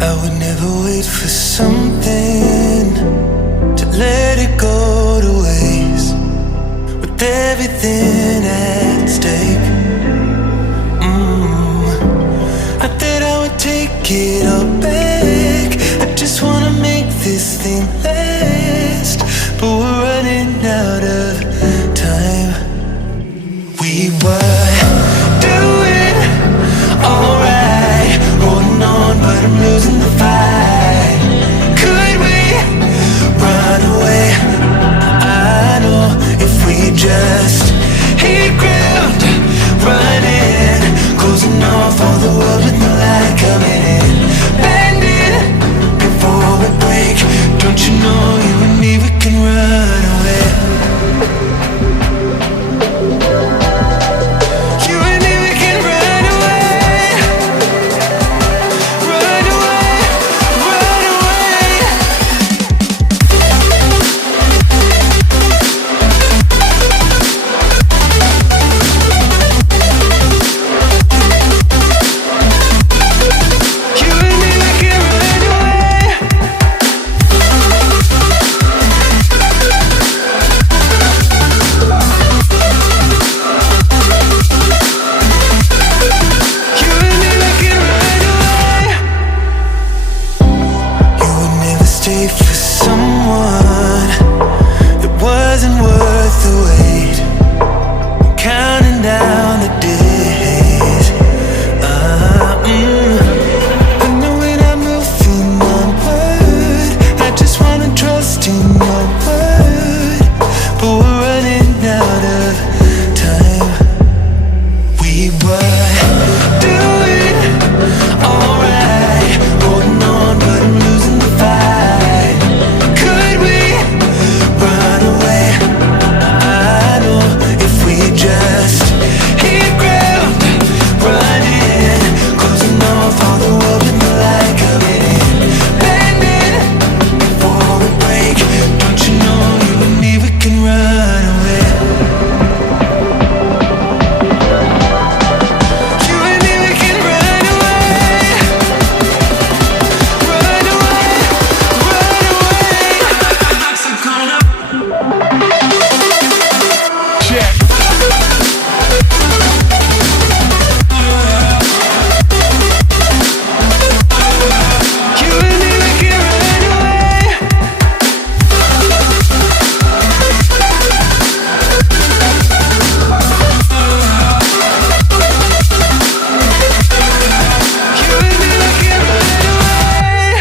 I would never wait for something to let it go to waste, with everything at stake. I thought I would take it all back. I just wanna make this thing last.